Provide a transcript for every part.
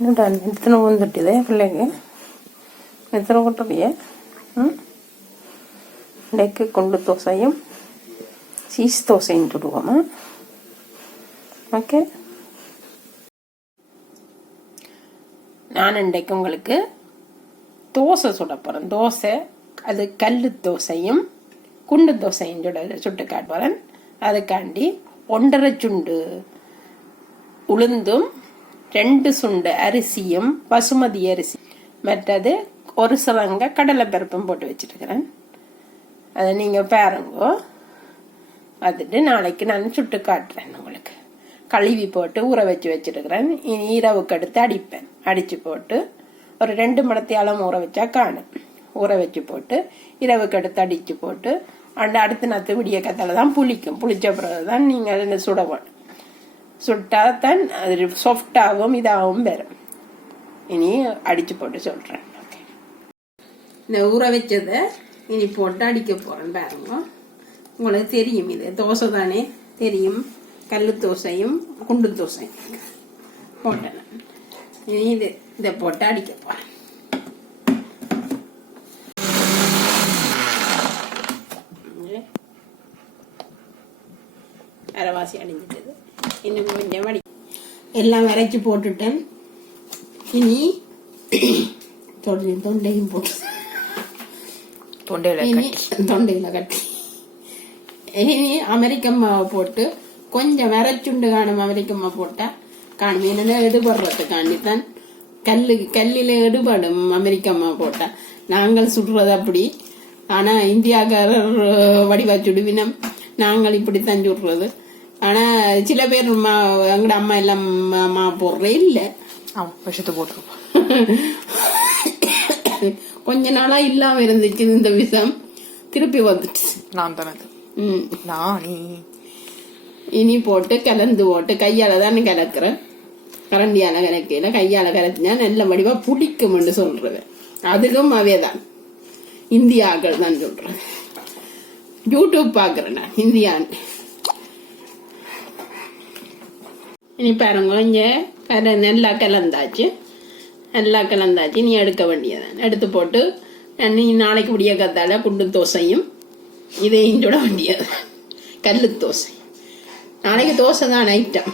என்னடா நிறுத்தின வந்துட்டுதே பிள்ளைங்க நிறுத்தின கொட்டுறியே. இன்றைக்கு குண்டு தோசையும் சீஸ் தோசையும் சுடுவோமா? ஓகே, நான் இன்றைக்கு உங்களுக்கு தோசை சுட போகிறேன். தோசை அது கல் தோசையும் குண்டு தோசையும் சுட்டு காட்டுறேன். அதுக்காண்டி 1.5 சுண்டு உளுந்தும் 2 சுண்டு அரிசியும் பசுமதி அரிசி மற்றது ஒரு சிலங்க கடலை பருப்பும் போட்டு வச்சிருக்கிறேன். அதை நீங்கள் பாருங்கோ. பார்த்துட்டு நாளைக்கு நான் சுட்டு காட்டுறேன். உங்களுக்கு கழுவி போட்டு ஊற வச்சிருக்கிறேன். இனி இரவுக்கு எடுத்து அடிப்பேன். அடித்து போட்டு ஒரு 2 மணத்தியாலும் ஊற வச்சா காணும். ஊற வச்சு போட்டு இரவுக்கு எடுத்து அடித்து போட்டு அடுத்த நாற்று விடிய கத்தால தான் புளிக்கும். புளிச்ச பிறகு தான் நீங்கள் அதை சுடவும். சுட்டா தான் அது சாஃப்டாகவும் இதாகவும் வரும். இனி அடித்து போட்டு சொல்கிறேன். ஓகே, இந்த ஊற வச்சதை இனி போட்டு அடிக்க போகிறேன். பாருங்க, உங்களுக்கு தெரியும். இது தோசை தானே தெரியும். கல் தோசையும் குண்டு தோசையும் போட்டேன். இனி இதை போட்டு அடிக்க போகிறேன். அரைவாசி அடிஞ்சிட்டது. இன்னும் கொஞ்சம் அடி எல்லாம் விரைச்சி போட்டுட்டேன். இனி தொண்டையும் போட்டு தொண்டையில கட்டி இனி அமெரிக்கன் மாவை போட்டு கொஞ்சம் விரைச்சுண்டு காணும். அமெரிக்கன் மாவு போட்டா காணும். என்னன்னா எடுபடுறதுக்காண்டித்தான் கல்லில எடுபடும் அமெரிக்கன் மாவு போட்டா. நாங்கள் சுடுறது அப்படி. ஆனா இந்தியாக்காரர் வடிவா சுடுவினம். நாங்கள் இப்படித்தான் சுடுறது. ஆனா சில பேர் எங்கட அம்மா எல்லாம் மா போடுறே இல்ல, விஷத்தை போட்டுருப்போம். கொஞ்ச நாளா இல்லாம இருந்துச்சு இந்த விஷம். திருப்பி வந்துட்டு நான் தானே இனி போட்டு கலந்து போட்டு கையால தானே கலக்குறேன். கரண்டியால கலக்கையில கையால கலத்தினா நல்ல வடிவா பிடிக்கும் சொல்றது. அதுக்கும் அவையதான் இந்தியாக்கள் தான் சொல்றேன். யூடியூப் பாக்குறேன் நான் இந்தியான்னு. இனி பாருங்க, இங்க நல்லா கலந்தாச்சு. நீ எடுக்க வேண்டியதான். எடுத்து போட்டு நீ நாளைக்கு விடிய கத்தால குண்டு தோசையும் இதையும் சுட வேண்டியது. கல்லு தோசை நாளைக்கு தோசை தான் ஐட்டம்.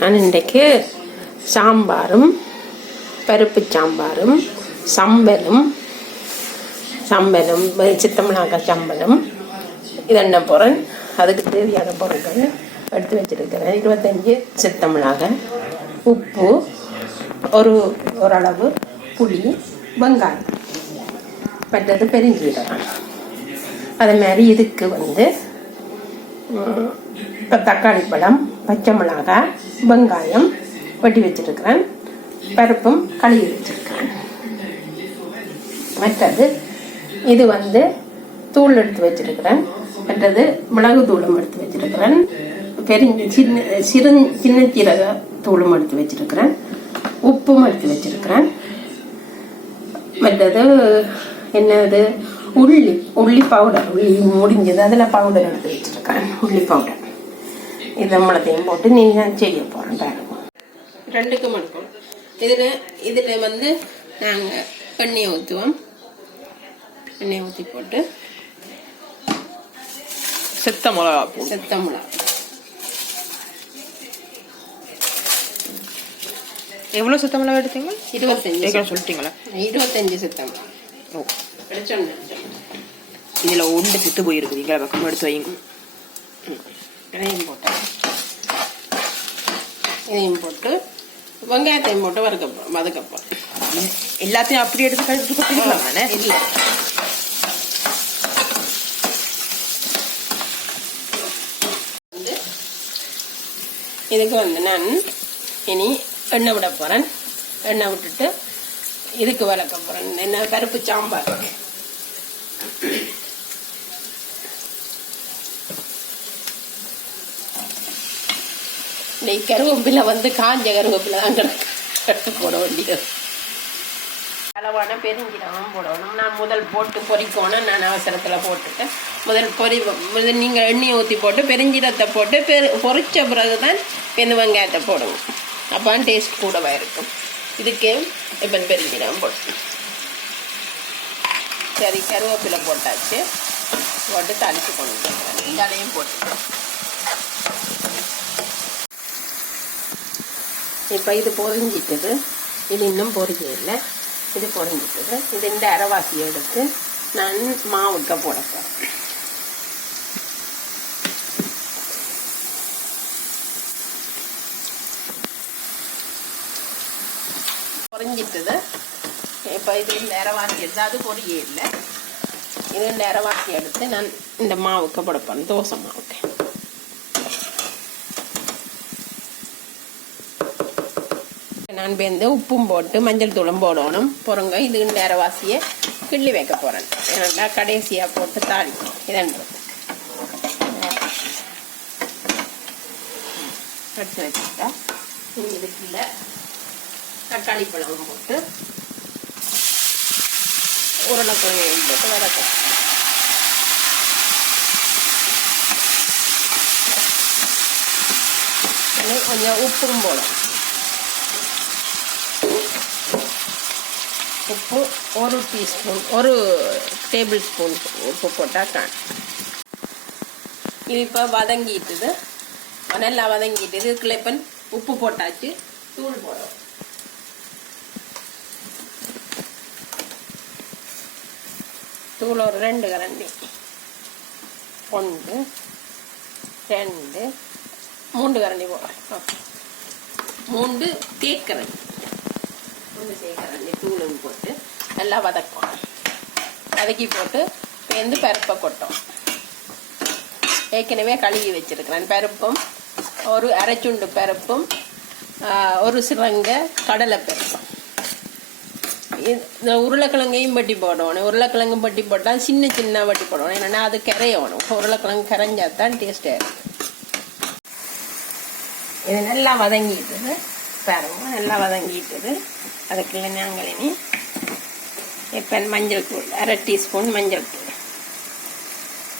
நான் இன்றைக்கு சாம்பாரும் பருப்பு சாம்பாரும் சம்பலும் சித்தமிழாக்காய் சம்பலும் இதென்ன போகிறேன். அதுக்கு தேவையான பொருட்கள் எடுத்து வச்சிருக்கிறேன். 25 சித்தமிழாக்காய், உப்பு, ஓரளவு புளி, வெங்காயம், மற்றது பெருஞ்சீரகம். அதே மாதிரி இதுக்கு தக்காளி பழம், பச்சை மிளகாய், வெங்காயம் வெட்டி வச்சிருக்கிறேன். பருப்பும் கழுவி வச்சிருக்கிறேன். மற்றது இது தூள் எடுத்து வச்சிருக்கிறேன். மற்றது மிளகு தூளும் எடுத்து வச்சிருக்கிறேன். சின்ன சீரக தூளும் எடுத்து வச்சிருக்கிறேன். உப்பும் எடுத்து வச்சிருக்கிறேன். மற்றது என்னது உள்ளி பவுடர். உள்ளி முடிஞ்சது அதில் பவுடர் எடுத்து வச்சிருக்கிறேன். உள்ளி பவுடர். இதை மூலத்தையும் போட்டு நான் செய்ய போறேன். பாருங்க, 2க்கு மணிக்கும் இதில் நாங்கள் எண்ணெயை ஊற்றுவோம். எண்ணெயை ஊற்றி போட்டு செத்த மிளகா எவ்வளோ செத்த மிளகா எடுத்தீங்க? 25 சொல்லிட்டீங்களா? 25 செத்த மிளகா. ஓ, இதில் ஒன்று செத்து போயிருக்குது. இங்கே பக்கம் எடுத்து வைங்க. இதையும் போட்டு வெங்காயத்தையும் போட்டு வதக்கப்போம். எல்லாத்தையும் அப்படி எடுத்து கழிச்சு கொடுத்துக்கலாம் தானே? இல்லை, இதுக்கு நான் இனி எண்ணெய் விட போறேன். எண்ணெய் விட்டுட்டு இதுக்கு வளர்க்க போறேன். என்ன பருப்பு சாம்பார். கருவேப்பிலை காஞ்ச கருவேப்பிலை தான் கட்டு போட வேண்டியது. அளவான பெருஞ்சீரகம் போடணும். நான் முதல் போட்டு பொரிக்கணும். நான் அவசரத்தில் போட்டுட்டேன். முதல் நீங்கள் எண்ணெயை ஊற்றி போட்டு பெருஞ்சீரகத்தை போட்டு பொரிச்ச பிறகு தான் இந்த வெங்காயத்தை போடுங்க. அப்போ தான் டேஸ்ட் கூடவா இருக்கும். இதுக்கு இப்போ பெருஞ்சீரகம் போட்டு சரி கருவேப்பிலை போட்டாச்சு. போட்டு தளிச்சு கொண்டு வந்துடுறேன். வெங்காயம் போட்டுக்கிறேன். இப்போ இது பொரிஞ்சிட்டது. இது இன்னும் பொரிஞ்சதில்லை. இது பொரிஞ்சிட்டது. இது இந்த அரைவாசியை எடுத்து நான் மாவுக்க போட போகிறேன். பொரிஞ்சிட்டது. இப்போ இது இந்த அரைவாசி எடுத்து அது பொரிய இல்லை. இது இந்த அரைவாசி எடுத்து நான் இந்த மாவுக்க போட போகிறேன். தோசை மாவுக்கு நான் பேருந்து உப்பும் போட்டு மஞ்சள் தூளும் போடணும். பொறுங்க. இது இந்த அரைவாசியை கிள்ளி வைக்க போகிறேன். ஏன்னா கடைசியாக போட்டு தாளிக்கும். இதன்றது எடுத்து வச்சுட்டா இதுக்குள்ள தக்காளி பழம் போட்டு உருளைக்கிழங்கையும் போட்டு வதக்கும். கொஞ்சம் உப்பும் போடும். உப்பு 1 டீஸ்பூன் 1 டேபிள் ஸ்பூன் உப்பு போட்டால் காணும். இது இப்போ வதங்கிட்டுது. நல்லா வதங்கிட்டுது. இதுக்குள்ள இப்போ உப்பு போட்டாச்சு. தூள் போடும். தூள் ஒரு 2 கரண்டி 1 2 3 கரண்டி போடுறேன். 3 தேக்கரண்டி 3 தேக்கரண்டி தூளும் போட்டு நல்லா வதக்கும். வதக்கி போட்டு பேருந்து பருப்பை கொட்டும். ஏற்கனவே கழுவி வச்சிருக்கிறேன். பருப்பும் ஒரு அரைச்சுண்டு பருப்பும் ஒரு சிறங்க கடலை பருப்பும். இந்த உருளைக்கிழங்கையும் வட்டி போடணும். உருளைக்கிழங்கு வட்டி போட்டால் சின்ன சின்ன வட்டி போடணும். ஏன்னா அது கரையணும். உருளைக்கிழங்கு கரைஞ்சாதான் டேஸ்டாக இருக்கும். இது நல்லா வதங்கிட்டுது. பாருங்க நல்லா வதங்கிட்டுது. அதுக்குள்ள நாங்கள் இனி இப்போ மஞ்சள் தூள் 1/2 டீஸ்பூன் மஞ்சள் தூள்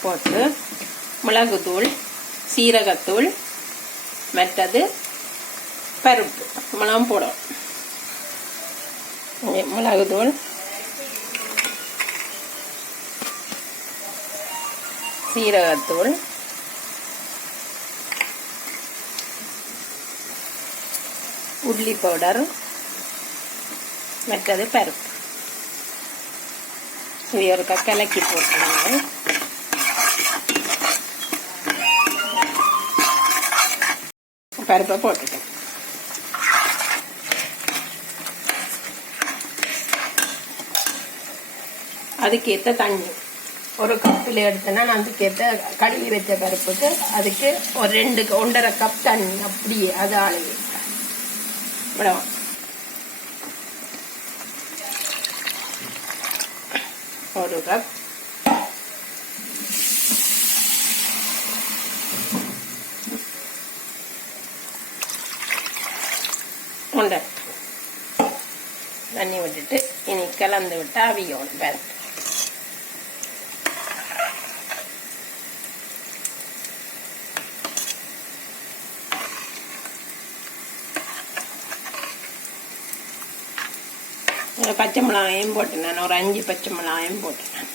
போட்டு மிளகுத்தூள் சீரகத்தூள் மற்றது பருப்பு மிளகும் போடும். மிளகுத்தூள் சீரகத்தூள் உள்ளி பவுடர் மற்றது பருப்பு இது ஒரு கலக்கி போட்டுருங்க. பருப்பை போட்டுட்டேன். அதுக்கேற்ற தண்ணி ஒரு கப்பில் எடுத்தேன்னா நான் அதுக்கேற்ற கழுவி வச்ச பருப்புக்கு அதுக்கு ஒரு 1.5 கப் தண்ணி அப்படியே அது அளவு விடவும். ஒரு கப் தண்ணி விட்டுட்டு இனி கலந்து விட்டு அவியணும் பருப்பு. பச்சை மிளகாயும் போட்டேன். நான் ஒரு 5 பச்சை மிளகாயும் போட்டேன்.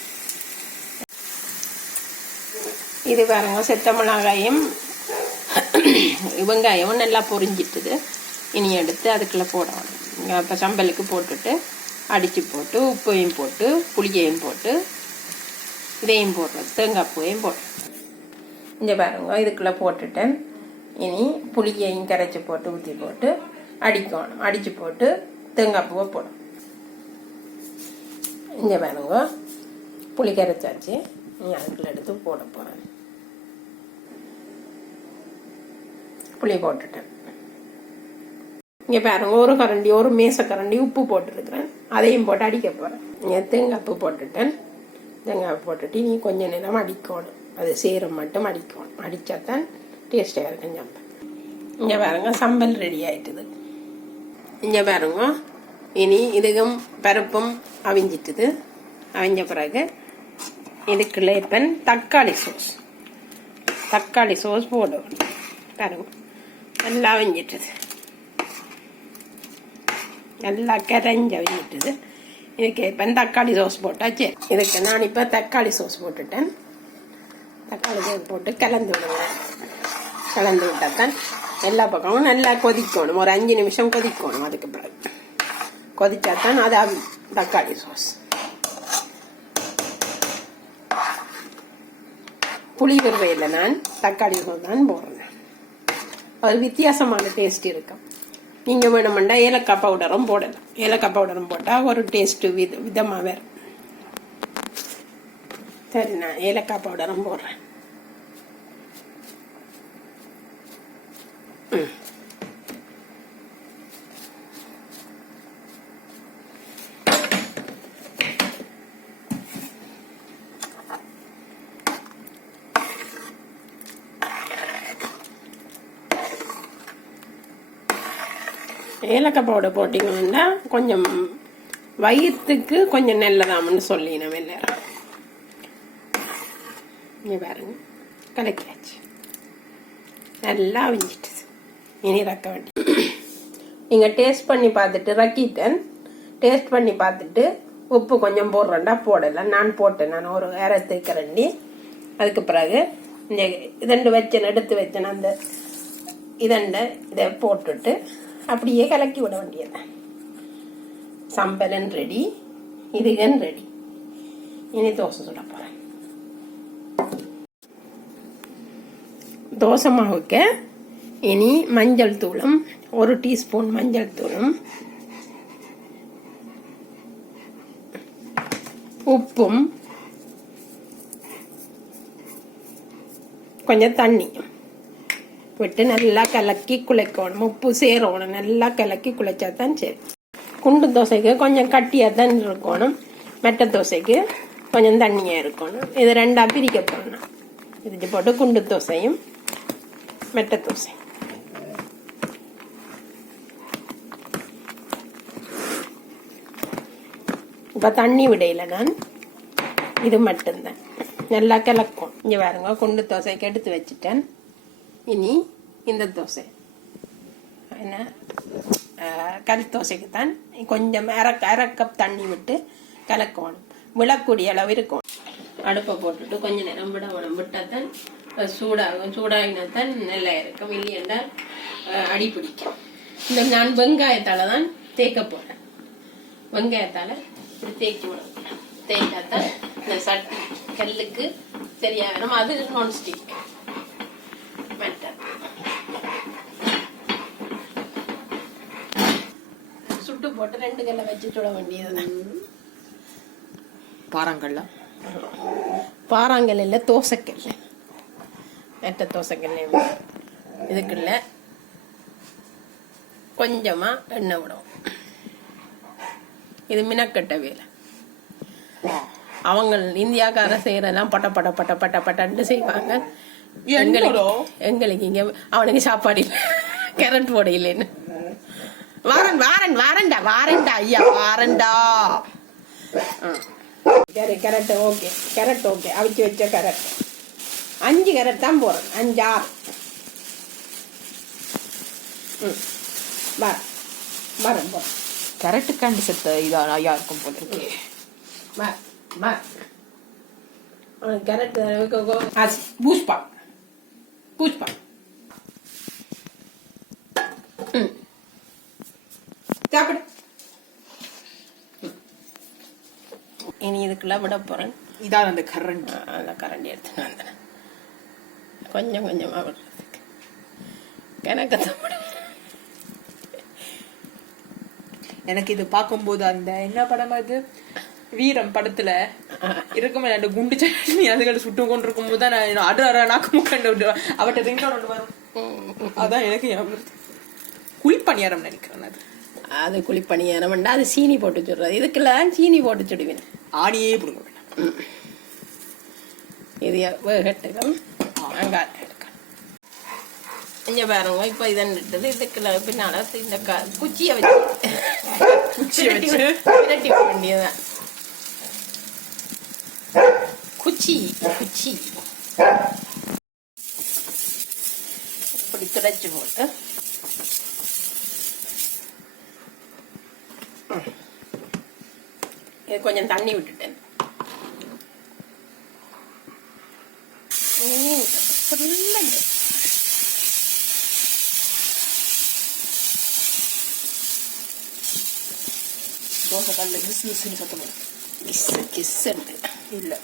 இது பாருங்க செத்த மிளகாயும் வெங்காயமும் நல்லா பொரிஞ்சிட்டுது. இனி எடுத்து அதுக்குள்ளே போடணும். இப்போ சம்பலுக்கு போட்டுட்டு அடித்து போட்டு உப்பையும் போட்டு புளியையும் போட்டு இதையும் போடுறது தேங்காய் பூவையும் போடுறேன். இங்கே பாருங்க இதுக்குள்ளே போட்டுட்டேன். இனி புளியையும் கரைச்சி போட்டு ஊற்றி போட்டு அடிக்கணும். அடித்து போட்டு தேங்காய் பூவை போடும். இங்கே பாருங்க புளி கரைச்சாச்சு. நீ அதுக்குள்ள எடுத்து போட போகிறேன். புளி போட்டுட்டேன். இங்கே பாருங்க ஒரு கரண்டி ஒரு மேசக்கரண்டி உப்பு போட்டுருக்குறேன். அதையும் போட்டு அடிக்க போகிறேன். இங்கே தேங்காய்ப்பு போட்டுட்டேன். தேங்காய் போட்டுட்டு நீ கொஞ்சம் நேரம் அடிக்கணும். அது சேரம் மட்டும் அடிக்கணும். அடித்தாதான் டேஸ்டாக இருக்கும் சம்பல். இங்கே பாருங்க சம்பல் ரெடி ஆயிட்டுது. இங்கே பாருங்க இனி இதுக்கும் பருப்பும் அவிஞ்சிட்டுது. அவிஞ்ச பிறகு இதுக்குள்ள இப்போ தக்காளி சோஸ் போடும். பாருங்க நல்லா அவிஞ்சிட்டுது, நல்லா கரைஞ்சி அவிஞ்சிட்டுது. இதுக்கு இப்போ தக்காளி சோஸ் போட்டாச்சு. இதுக்கு நான் இப்போ தக்காளி சோஸ் போட்டுட்டேன். தக்காளி சோஸ் போட்டு கலந்து விடுவேன். கலந்து விட்டால் தான் எல்லா பக்கமும் நல்லா கொதிக்கணும். ஒரு 5 நிமிஷம் கொதிக்கணும். அதுக்கு பிறகு கொதிச்சா தான் அது தக்காளி சோஸ். புளி விடுவையில் நான் தக்காளி சோஸ் தான் போடுறேன். அது வித்தியாசமான டேஸ்ட் இருக்கும். நீங்கள் வேணுமெண்டா ஏலக்காய் பவுடரும் போடலாம். ஏலக்காய் பவுடரும் போட்டால் ஒரு டேஸ்ட்டு விதமாக வரும். சரி, நான் ஏலக்காய் பவுடரும் போடுறேன். ஏலக்காய் பவுடர் போட்டிங்கன்னா கொஞ்சம் வயிற்றுக்கு கொஞ்சம் நல்லதாமன்னு சொல்லி நம்ம எல்லாரும். இங்கே பாருங்க, கலக்கியாச்சு, நல்லா அவிஞ்சிட்டு. இனி ரக்க வேண்டி நீங்கள் டேஸ்ட் பண்ணி பார்த்துட்டு ரக்கிட்டேன். டேஸ்ட் பண்ணி பார்த்துட்டு உப்பு கொஞ்சம் போடுறேன்டா போடலாம். நான் போட்டேன். நான் ஒரு அரை கரண்டி. அதுக்கு பிறகு இந்த எடுத்து வச்சேன். அந்த இதை போட்டுட்டு அப்படியே கலக்கி விட வேண்டியது. சம்பலன் ரெடி, இதுகன் ரெடி. இனி தோசை சுட போறேன். தோசை மாவுக்கு இனி மஞ்சள் தூளும் 1 டீஸ்பூன் மஞ்சள் தூளும் உப்பும் கொஞ்சம் தண்ணியும் விட்டு நல்லா கலக்கி குழைக்கணும். உப்பு சேரணும். நல்லா கலக்கி குழைச்சா தான் சரி. குண்டு தோசைக்கு கொஞ்சம் கட்டியாக தான் இருக்கணும். மெட்டை தோசைக்கு கொஞ்சம் தண்ணியாக இருக்கணும். இது 2ஆக பிரிக்க போடணும். பிரித்து போட்டு குண்டு தோசையும் மெட்டை தோசை. இப்போ தண்ணி விடையில நான் இது மட்டும்தான் நல்லா கலக்கும். இங்கே பாருங்க, குண்டு தோசைக்கு எடுத்து வச்சுட்டேன். இனி இந்த தோசை என்ன கல் தோசைக்கு தான் கொஞ்சம் அரை கப் தண்ணி விட்டு கலக்கணும். விழக்கூடிய அளவு இருக்கும். அடுப்பை போட்டுட்டு கொஞ்ச நேரம் விடணும். விட்டால் தான் சூடாகும். சூடாகினா தான் நல்லா இருக்கும். இல்லையென்றா அடி பிடிக்கும். இந்த நான் வெங்காயத்தால் தான் தேய்க்க போறேன். வெங்காயத்தால் இப்படி தேய்ச்சி விடணும். தேய்க்காத்தான் இந்த சட்டி கல்லுக்கு சரியா வேணும். அது நான்ஸ்டிக் மெட்டர். சுட்டு போட்டு 2 கல்லை வச்சு சுட வேண்டியது. பாறாங்கல் இல்லை, தோசைக்கல். மெட்டை தோசைக்கல். இதுக்குள்ள கொஞ்சமா எண்ணெய் விடும். இது மினக்கட்ட வேலை. அவங்க இந்தியாக்கார செய்யறதெல்லாம் பட்ட பட்ட பட்ட பட்ட பட்டன்னு செய்வாங்க. எங்களுக்கு இங்க அவனுக்கு சாப்பாடு இல்லை, கேரட் போட இல்லைன்னு. வாரண்டா ஐயா வாரண்டா. Carrot okay, carrot okay. அவிச்சு வச்ச கேரட் 5 கேரட் தான் போறேன். 5 6 வரேன் போறேன். கேரட்டுக்காண்டி செத்த இதா ஐயா இருக்கும் போல இருக்கு. கேரட் பூஸ்பா சாப்பிடு. இனி இதுக்குள்ள விட போறேன். இதான் அந்த கரண்ட். அந்த கரண்டி எடுத்து வந்தேன். கொஞ்சம் கொஞ்சமா விடுறதுக்கு எனக்கு இது பார்க்கும்போது அந்த என்ன படம் அது வீரம் படத்துல இருக்குமே 2 குண்டு சட்னி அதுகளை சுட்டு கொண்டு இருக்கும் போது தான் நான் அடு நாக்கு கண்டு விட்டுருவேன். அவட்ட ரிங்டோன் ஒன்று வரும். அதான் எனக்கு குழிப்பணியாரம் நினைக்கிறேன். அது குழிப்பணியாரம். அது சீனி போட்டு சுடுறது. இதுக்கெல்லாம் சீனி போட்டு சுடுவேன். ஆணியே பிடுங்க வேண்டாம். இது வேகட்டுக்கும் வெங்காயம் எடுக்கணும். இங்கே பாருங்க, இப்போ இதன்னுட்டது இதுக்குள்ள பின்னால இந்த குச்சியை வச்சு குச்சியை வச்சு விரட்டி விட வேண்டியதுதான். குச்சி குச்சி இப்படி துடைச்சு போட்டு இது கொஞ்சம் தண்ணி விட்டுட்டேன். தோசை கல்ல கிசுன்னு சத்தம் கிஸ்ஸு கிஸ்ஸுண்டு இல்லை.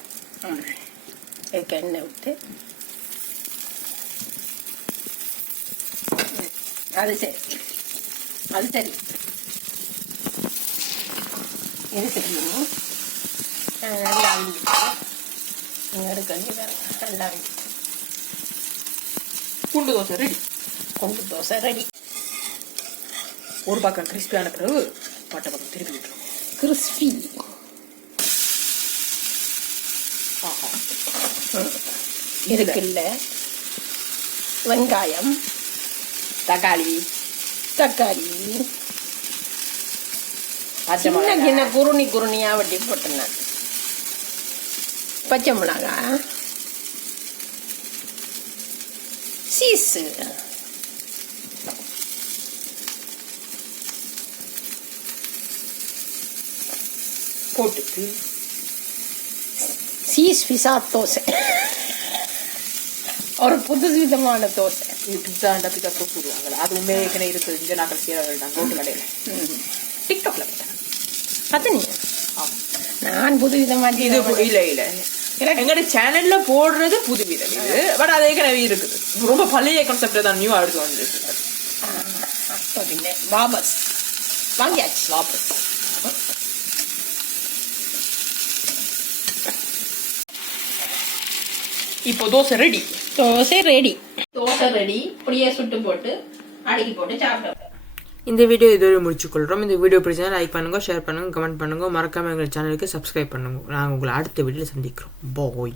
இதுக்கு எண்ணெய் விட்டு அது சரி அது சரி இது தெரியும். நல்லா அவிஞ்சிட்டு எடுக்கணும். நல்லா அவிஞ்சிட்டு குண்டு தோசை ரெடி. குண்டு தோசை ரெடி. ஒரு பக்கம் கிறிஸ்பியான பிறகு பட்டை பக்கம் திருப்பி விட்டுரும். கிறிஸ்பி. இருக்குல்ல வெங்காயம் தக்காளி தக்காளி பச்சை சின்ன மிளகாய் சின்ன குருணி குருணியா வெட்டி போட்டேன் நான். பச்சை மிளகாய் சீஸு போட்டுட்டு சீஸ் பிசா தோசை. ஒரு புது விதமான தோசை. பிஸாண்டா பிஸா தோசை சொல்லுவாங்களா, அது உண்மையே இருக்குது. இங்கே நாங்கள் செய்யறவர்கள் ரோட்டு கடையில் டிக்டாக்ல அது நீ நான் புது விதமாக இது இல்லை எங்களோட சேனல்ல போடுறது புது விதம் இது. பட் அது ஏற்கனவே இருக்குது. ரொம்ப பழைய கான்செப்ட் தான் நியூ அடுத்து வந்து வாபஸ் வாங்கியாச்சு. வாபஸ். இப்போ dosa ready. Dosa ready. Dosa ready. இப்படியே சுட்டு போட்டு அடுக்கி போட்டு சாப்பிடுவோம். இந்த வீடியோ இதோட முடிச்சுக்கொள்கிறோம். இந்த வீடியோ பிடிச்சா லைக் பண்ணுங்க, ஷேர் பண்ணுங்க, கமெண்ட் பண்ணுங்க, மறக்காம எங்கள் சேனலுக்கு சப்ஸ்கிரைப் பண்ணுங்க. நாங்கள் உங்களை அடுத்த வீடியோவில் சந்திக்கிறோம். பாய்.